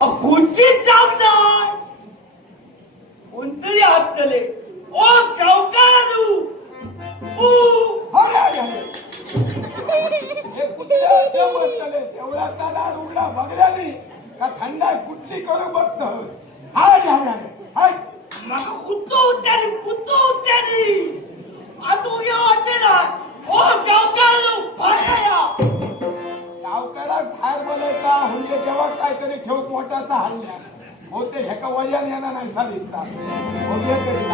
कोणची जाग नाही कोणतरी आपले ओ गावकारू! ऊ अरे, तेवढा त्याला का थंडा कुठली करू बघत? हाय हाय हाय हाय कुत्तो उद्यानी कुत्तो उद्यानी आता या वाटेला. ओ गावकारू गावकऱ्यात बाहेर बोलायचा म्हणजे जेव्हा काहीतरी ठेवूक मोठासा हल्ल्या होते ह्याका वजन येणार नाही सा दिसता होते तरी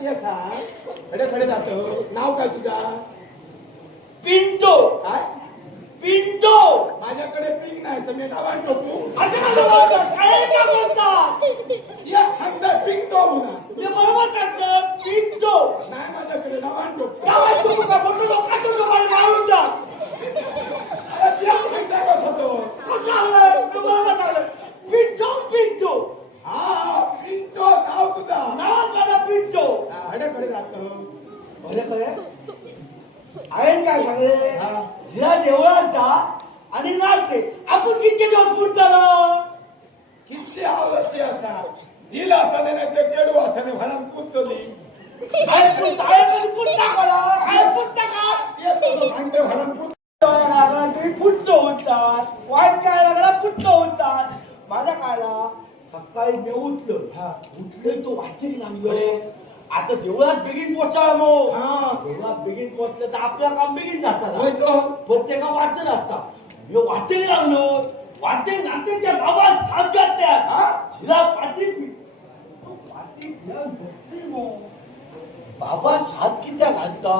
ते सांग खडे खडे जातो. नाव काय तुझा पिंटो काय पिंटो माझ्याकडे पिंग नाही समी नावान टोकू आता कसं बोलतात काय का बोलतात या सांगता पिंग तो म्हणा मी बरोबर सांगतो पिंटो नाही माझ्याकडे नावान टोकू काय तू का मोठं लोक काटून तो मला मारून जा अरे त्या सांगता कसं तो कसं आलं मी बरोबर सांगलं पिंटो पिंटो हा पिंग तो नाव तुझा नाव माझा पिंटो खडे खडे जातो अरे काय आहे काय सांगले हा. ज्या देवळांचा आणि नाचते आपण किती दिवस पूज झालं किती आवश्य असा दिल असाने नाही तर चेडू असाने भरण पुतली काय पूज काय कधी पूजता करा काय पूजता का ते तसं सांगते भरण पुत ते फुटतो होतात वाईट काय लागला फुटतो होतात माझ्या कायला सकाळी मी उठलो हा. उठले तो वाचरी लागलो आता देवळात बेगीन पोचावा मग हा देवळात बेगीन पोचलं तर आपलं काम बेगीन जातात प्रत्येका वाचत असतात मी वाचेल लागलो वाचेल लागते त्या बाबा साथ घातल्या हा? तिला पाठी. बाबा साथ कित्या घालता?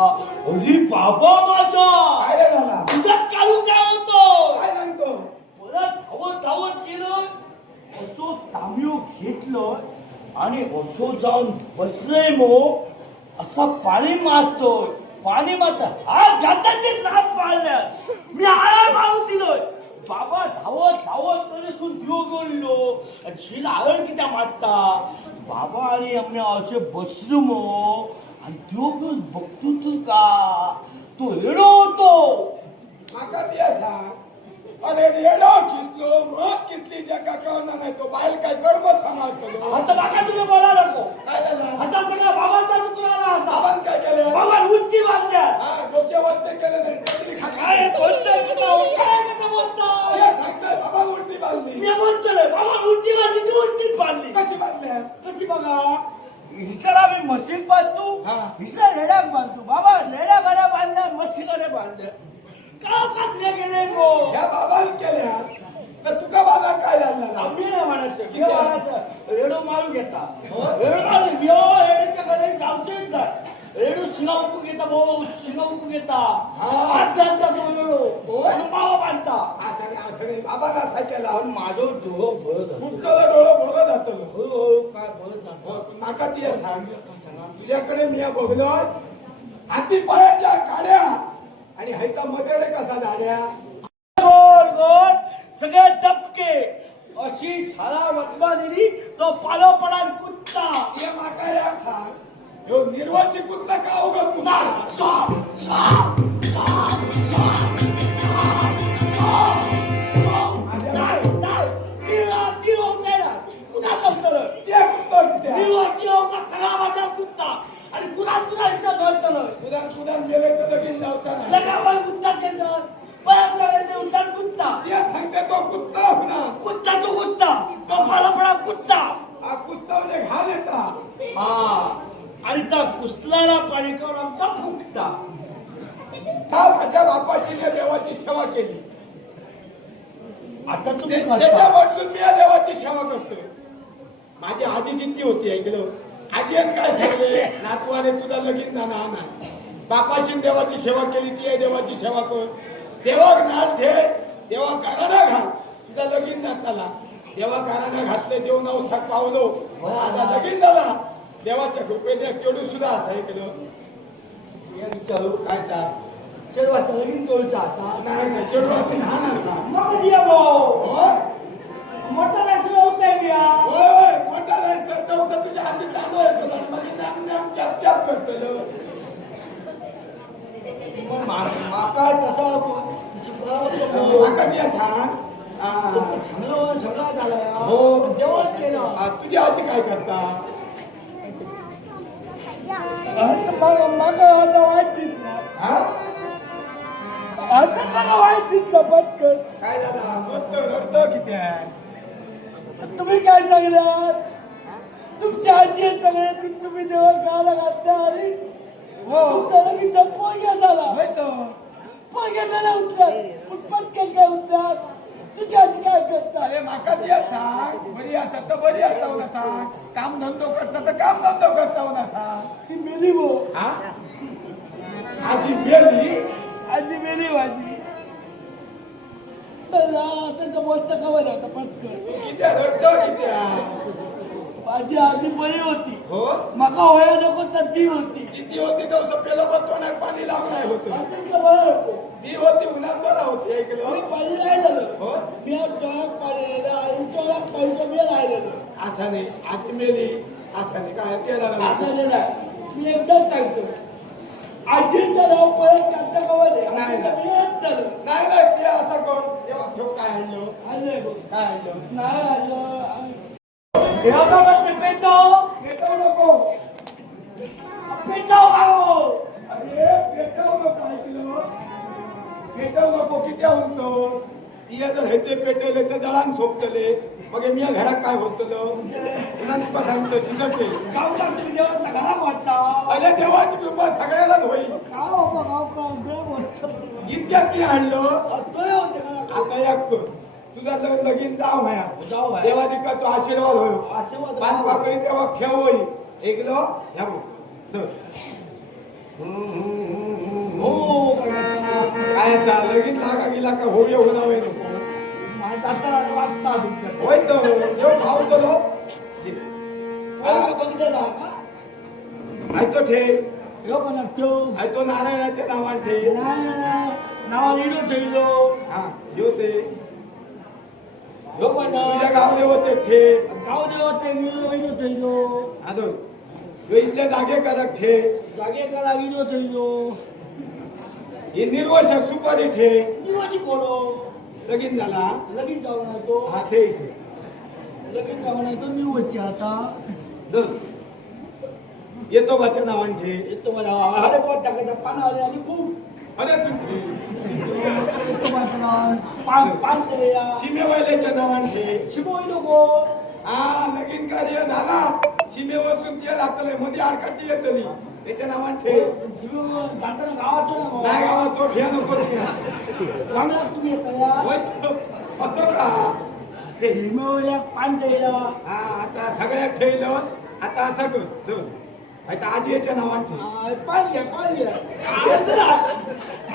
अरे बाबा माझा. काय रे झाला तुझ्यात काढून काय होतो? काय सांगतो परत धावत धावत गेलं असो तांब्यो घेतलं आणि असो जाऊन बसलंय मो. असा पाणी मारतोय. पाणी मारत आज जातात ते नाक मारल्या मी आळा मारून दिलोय. बाबा धावत धावत करून दिव गेलो झील आळण कित्या मारता? बाबा आणि आम्ही असे बसलो मो. आणि देव घेऊन बघतो तू का? तो हेडो होतो. माका ते सांग अरे रेडो किसलो मस किसली जगा कळना नाही तो बाहेर काय कर्म सांभाळतो आता बाका तुम्ही बोला नको काय झालं? आता सगळा बाबांचा चुकला असा. साबण काय केलं? बाबा उंची बांधल्या. हा डोक्यावरती केलं नाही. काय बोलतोय तुला? काय कसं बोलतोय? हे सांगतोय बाबा उलटी बांधली. मी बोलतोय बाबा उंची बांधली ती उंचीच बांधली. कशी बांधल्या कशी बघा? हिसाला मी मशीन बांधतो. हिसा लेड्याक बांधतो. बाबा लेड्या गाड्या बांधल्या मशीकडे बांधल्या. का काढले गेले गो? ह्या बाबान केल्या तर तुका बाबा काय ना? आम्ही नाही म्हणायचं. हे म्हणायचं. रेडो मारू घेता. रेडो मारू यो रेडोच्या कडे जाऊचेच नाही रेडो शिंगा उकू घेता भाऊ शिंगा उकू घेता. हा. हात घालता तो रेडो. आणि बाबा बांधता. असं नाही बाबा कसा केला? पण माझं डोळं भरत. कुठलं डोळं बोलत जातो हळूहळू काय भरत जातं. माका ती सांग तुझ्याकडे मी बघलो हाती पायाच्या काड्या. आणि हायता मगर कसा दाड्या गोड गोड सगळे टपके. अशी झाला वतमा दिली तो पालो पडाल कुत्ता हे माकाऱ्या सांग. ह्यो निर्वासी कुत्ता का उगत कुमार देवाची सेवा केली. आता तुम्ही करता. त्याच्यापासून मी या देवाची सेवा करतोय. माझी आजी जिंती होती ऐकलं? आजीन काय सांगले नातवाने तुझा लगीन ना ना ना. बापाशी देवाची सेवा केली ती देवाची सेवा कर. देवा घाल ठे देवा कानाला घाल. तुझा लगीन ना त्याला देवा कानाला घातले देव नवसाक पावलो. माझा लगीन झाला. देवाच्या कृपेने चडू सुद्धा असं ऐकलं. विचारू काय काय शेरवाचा लगीन करूचा असा नाही नाही चडू आपण लहान असा मग दिया भाऊ मोठा नाचलं होतंय मी होय होय मोठा नाही सर तर तुझ्या हाती दांडो येतो आणि मग नाम नाम चाप चाप करतो माका तसा माका दिया सांग आ, सांगलो सगळा हो. देवाच केलं तुझी आजी काय करता मग मग आता हा? आता मला दिसलं पटकन. काय झाला? रडतो रडतो किती आहे? तुम्ही काय सांगणार तुमच्या आजी सगळे ती तुम्ही देवा गाला घातल्या आणि तुमचा लगीन तर पोरग्या झाला. होय तो. पोरग्या झाला पण पटकन काय उत्तर तुझी आजी काय करता? अरे माका दिया सांग बरी असा तर बरी असाव ना सांग काम धंदो करता तर काम धंदो करताव ना सांग ती मेली भो हा? आजी मेली? आजी मेली माझी मला त्याचं बोलतं का मला आता पटकन? माझी आजी बरी होती. हो? मका होया नको तर ती होती. किती होती तो? सपेला बतोणार पाणी लावणार होतं. होतं. ती होती उन्हात बरा होती ऐकलं? पाणी राहिलेलं. हो? मी टोळात पाहिलेलं आणि टोळात पैसे मी राहिलेलं. असं नाही. आजी मेली. असं नाही. काय झालं असं नाही. मी एकदाच सांगतो आजीचं नाव परत काढता कवा दे नाही. नाही नाही ते असं कोण ठेव काय आणलं. काय आणलं नाही आलं. हे बघा बसते पेटो. पेटवू नको पेटो खाओ. अरे पेटवू नको ऐकलं पेटवू नको किती म्हणतो तिया जर हे ते पेटवले तर जळान सोपतले मग मी या घरात काय होतलं पुन्हा तुका सांगतो चिसटते गावला जेव्हा घरात वाटता. अरे देवाची कृपा सगळ्यालाच होईल गाव हो गाव का देव. इतक्यात ती आणलं अतोय होते का? आता कर. तुझा लग- लगीन जाव माया बाया. देवाची का तो आशीर्वाद होईल आशीर्वाद पान पाकळी तेव्हा ठेव होईल ऐकलं ह्या बघ. हो काय काय असा लगीन लागा गेला का होय होय नको माझा आता वाटता तुमच्याकडे. होय तर जो भाव तलो काय बघितलं का? आय तो ठेव ह्यो कोणा त्यो? आय तो नारायणाच्या नावान ठेव नाही, नाही. नाव लिहिलं ठेवलो. हा ह्यो ते ह्यो कोणा? तुझ्या गावले होते ठेव गाव देवते लिहिलं, लिहिलं ठेवलो. आदो ह्यो इथल्या जागे करक ठेव जागे करा लिहिलं ठेवलो. ही निर्वशक सुपारी ठेव निवाची कोरो. लगीन झाला लगीन जाऊन आहे तो. हा इथे. लगीन जाऊन आहे तो निवची आता. दस येतो बाच्या ठेव येतो अरे पोट टाकायचा पान आले आणि खूप अरे सुट्टी येतो माझं नाव. पान पान दे या. शिमेवाल्याच्या नावान ठेव शिमोई नको. हा लगीन कार्य झाला शिमेवर लागतले मध्ये आडकाठी येतली त्याच्या नावान ठेव. जाताना गावाचं. नाही गावात चोट घ्या नको तुम्ही येता. असं का? ते हिमवल्या पान द्यायला हा आता सगळ्यात ठेवलं. आता असं कर दोन आता आजीच्या नावान ठेव. पान घ्या पान घ्या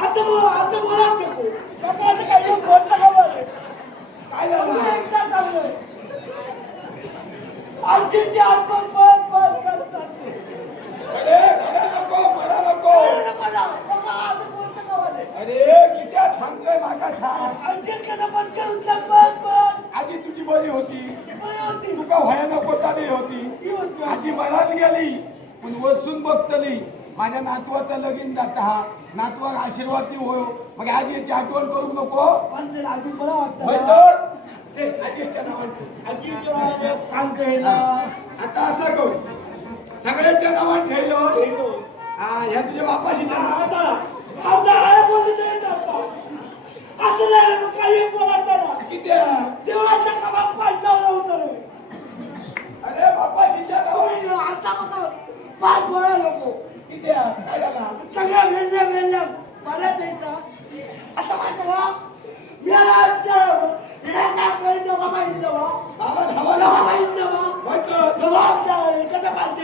आता बोला आता बोला नको लोक बोलता का बरं? काय एकदा चाललंय. आजीची आठवण. अरे नको मला नको. अरे किती सांगतोय माझा सांग. आजी तुझी बरी होती. तुका भयानक होताली होती. आजी मराल गेली पण वसून बघतली. माझ्या नातवाचा लगीन जाता हा. नातवाक आशीर्वाद होयो. मग आजीची आठवण करू नको. पण आजी बरं वाटतं आजीच्या नावाची आजीच्या आता असं करू. सगळ्यांच्या नावाने ठेवलं. हा ह्या तुझ्या बापाशी आता आता आहे बोलत आहे आता. असं नाही मग काही बोलायचं ना किती आहे? देवळाच्या कामात पाडलं नव्हतं रे. अरे बापाशीच्या नावाने होय, आता बघा पाच बोला नको. किती आहे? काय झाला? सगळ्या वेळल्या वेळल्या मला देतात आता माझं का? विराटचं विराट पर्यंत बाबा इंदवा धावा धावा. बाबा धावा इंदवा होय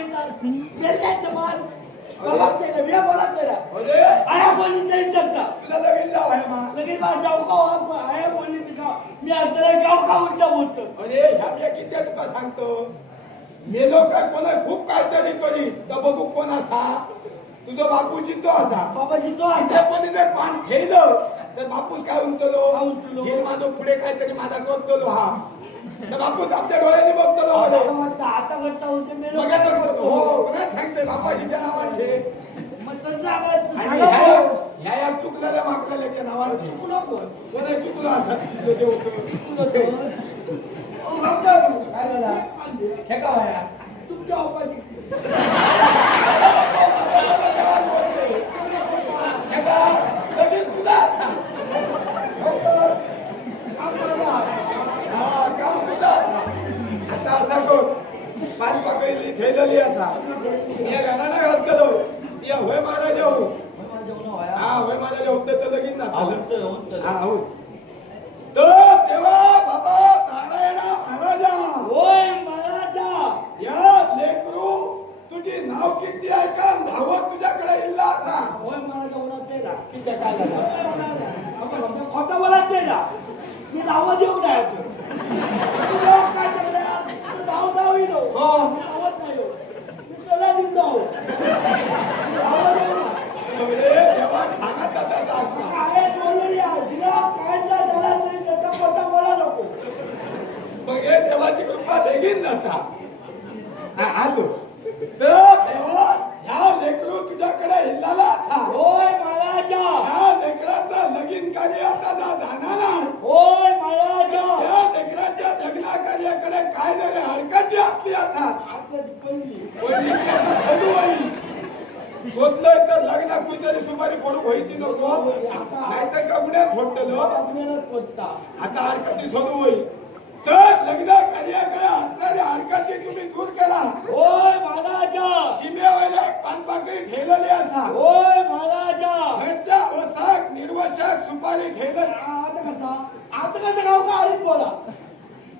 तर. जबाबदार कसं पाच देतात वेळल्याचं मान बाबा ते मी बोलायचं ना होय. आया बोलली नाही शकता तुला लगीन जाव आहे मा लगेच बा जाऊ का आया बोलली ती का मी आता गाव का उलटा बोलतो? अरे ह्या मी किती आहे तुका सांगतो? मेलो काय कोणा खूप काहीतरी करी तर बघू कोण असा. तुझा बापूची तो असा. बाबाजी तो अशा आहे पणीने पान ठेवलं. तर बापूस काय उंचलो? झेल माझं पुढे काहीतरी माझा करतलो हा. बापूस आपल्या डोळ्याने आता होते मी करतो. हो सांगते बापाशीच्या नावाने. मग तसं ह्या या चुकलेल्या माकलेल्याच्या नावाने. चुकू नको. कोणा चुकलं असं तुझं काय झालं? हे का? तुमच्या बापाची हे का? लगीन तुला असा. आम्हाला हा, काम तुला असा. आता असा कर. पाच पाकळीची थैलेली असा या घराला घालतलो या होय महाराज हो हा होय महाराज होते तर लगीन ना हा हो तर तेव्हा बाबा नारायणा महाराजा होय महाराजा या लेकरू तुझी नाव किती आहे का धावत तुझ्याकडे इल्ला असा होय महाराजा होणार आहे ना किती काय झालं आपण खोटा बोलायचं आहे ना मी धावत येऊ काय काय केलं धाव धाव येलो हो. धावत नाही हो. मी चला दिन जाऊ मी धावत येऊ ना. सगळे तेव्हा सांगत होता जास्त. काय बोलली आजीला काय नाही झाला तरी त्याचा खोटा बोला नको मग हे देवाची कृपा बेगीन जाता हा, हा तू तर देवा ह्या लेकरू तुझ्याकडे इल्लाला असा होय महाराजा या लेकराचा लगीन कार्य आता ना जाणार नाही. होय महाराजा त्या लेकराच्या लग्ना कार्याकडे काय झाले हडकती असली असतात आता पहिली कोणी त्यांना सोडू होईल. शोधलंय तर लग्न कुठेतरी सुपारी फोडू होईती नको. नाहीतर कपड्या फोडतलो? आपल्याला कोणता आता हडकती सोडू होईल. तर लग्न कार्याकडे असणारी हडकती तुम्ही दूर करा. होय महाराजा. शिमेवाल्या पानपाकळी ठेवलेली असा होय महाराजा. घरच्या वसाक निर्वशक सुपारी ठेवलेली आता कसा आता कसं गाव का आलीत बोला?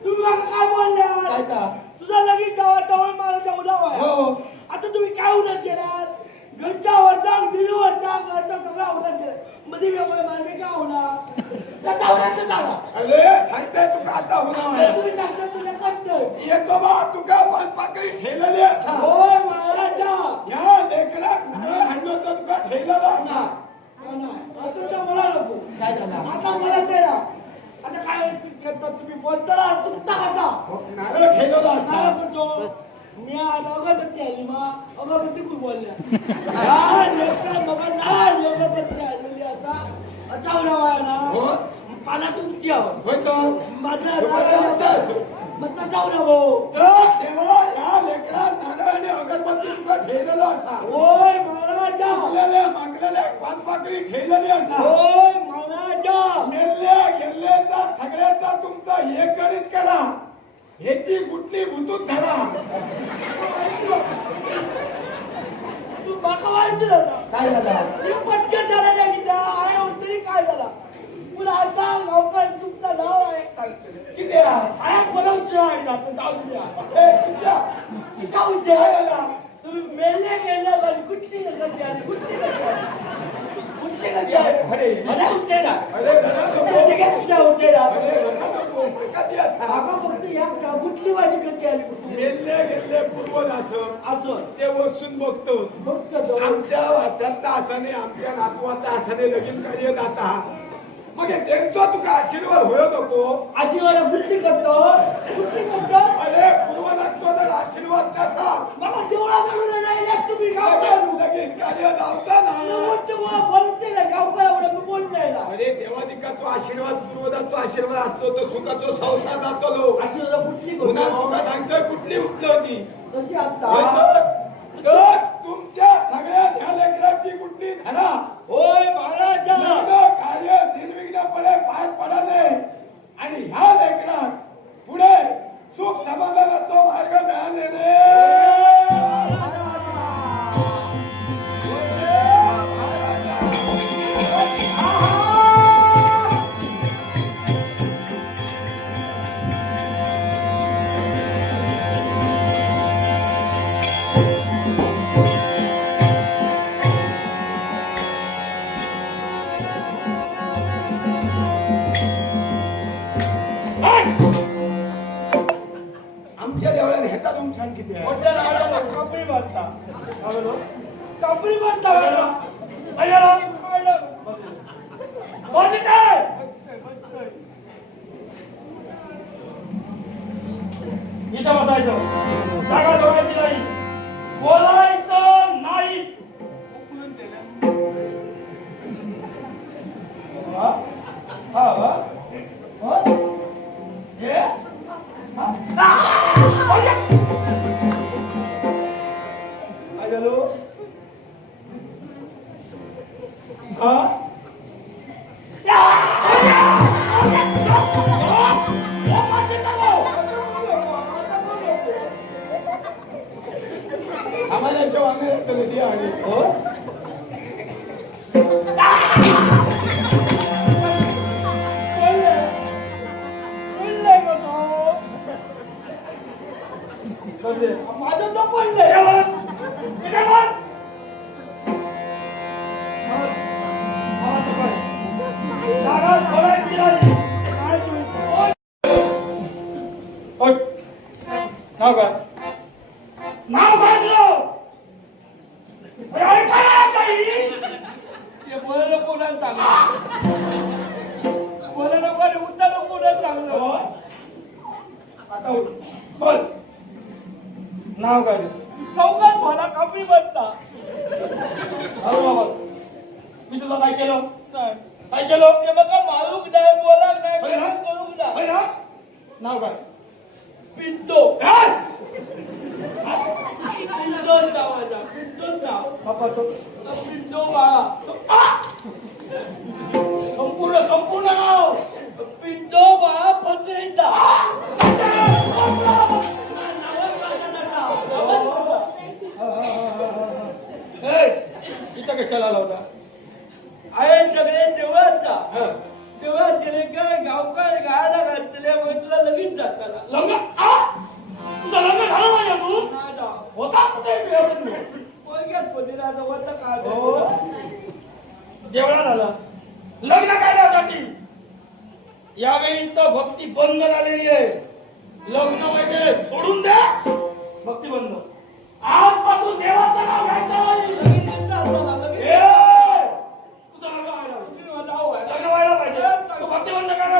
तुम्ही काय बोलल्या? काय का? तुझा लगीन जावा होय महाराजा उलाव आहे हो. आता तुम्ही काय उलट केलात घरच्या वचाक दिली वचाक घरचा सगळा उलट केला मध्ये वेगळे माझे काय होणार? त्याचा होण्याचं जागा अरे सांगते तुका आता होणार? तुम्ही सांगता तुझ्या करतोय येतो बा तुका पानपाकळी ठेवलेली असा होय महाराजा या लेकरात नारळ हाणलं तर तुका ठेवलेला असा आता मला नको काय झालं? आता मला ते आता काय करतात तुम्ही बोलताना चुकता कसा नारळ काय असा करतो मी अगरबत्ती आली मग अगरबत्ती खूप बोलल्या हा बाबा नाही अगरबत्ती आलेली आता? चावला ना. हो. पाना तुमची आहो. माझा वाटतं? मग चावला भाऊ. तेव्हा या लेकरात नारळ आणि अगरबत्ती तुका ठेवलेला असा. होय महाराजा आपल्याला मागलेल्या पानपाकळी ठेवलेली असा. होय महाराजा मेल्ल्या गेल्ल्याचा सगळ्याचा तुमचा एक गणित करा ह्याची गुटली बुतूत धरा. तू बाका व्हायचं काय झाला? हे पटकन झाला नाही की त्या आहे होत तरी काय झाला? पण आता लवकर तुमचं नाव आहे. किती आहे? बोलावचं आहे जातं जाऊ द्या किती? जाऊचे तुम्ही मेले गेले माझी कुठली गती आली कुठली गती आली कुठली गती आली अरे. मला. कधी असा? बाबा फक्त या का- कुठली माझी गती आली मेल्ले गेल्ले पूर्वज असं अजून ते वसून बघतो. दोन आमच्या वाचातला असाने आमच्या नातवाचा असाने लगीन कार्य जाता मग त्यांचा तुका आशीर्वाद होय नको. आजीवाला बुद्धी करतो बुद्धी करतो अरे पूर्वजांचा जर आशीर्वाद नसा बाबा देवळाकडून नाही ना तुम्ही गावकऱ्यांकडून. लगीन कार्य धावता ना. शेवटचं बुवा बोलते ना गावकऱ्याकडून मी बोलून राहिला. अरे देवाधिकाचा आशीर्वाद पूर्वजांचा आशीर्वाद असतो तर सुखाचा संसार जातो आशीर्वाद बुद्धी पुन्हा. तुका सांगतोय कुठली उठली कशी होती आता? तुमच्या सगळ्या ह्या लेकरांची कुठली धरा होय लग्न कार्य निर्विघ्नपणे पार पडाले आणि ह्या लेकरात पुढे सुख समाधानाचा मार्ग मिळाले पिंटो पिंटो नावाचा पिंटो नाव बापाचं पिंटो बाळा आ! संपूर्ण संपूर्ण नाव पिंटो बाळा फसईचा इथं कशाला आला होता आहे सगळे देवळाचा देवळात गेले काय गावकार गायला घातले मग तुला लगेच जाताना. लग्न तुझं लग्न झालं नाही अजून? होता कुठे पोरग्यात पतीला जवळचा काळ देवळा झाला. लग्न करण्यासाठी. यावेळी तर भक्ती बंद झालेली आहे. लग्न वगैरे सोडून द्या. भक्ती बंद. आजपासून देवाचं नाव घ्यायचं! तुझं लग्न व्हायला पाहिजे. लग्न व्हायला पाहिजे तू भक्ती बंद करायला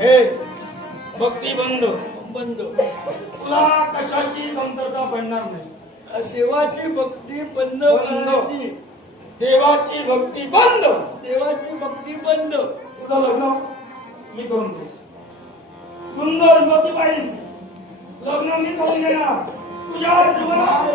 हे भक्ती बंद. बंद. तुला कशाची कमतरता पडणार नाही? देवाची भक्ती बंद करायची. देवाची भक्ती बंद. देवाची भक्ती बंद. तुझं लग्न मी करून दे सुंदर ज्योती पाहिजे लग्न मी करून देणार. तुझ्या जीवनात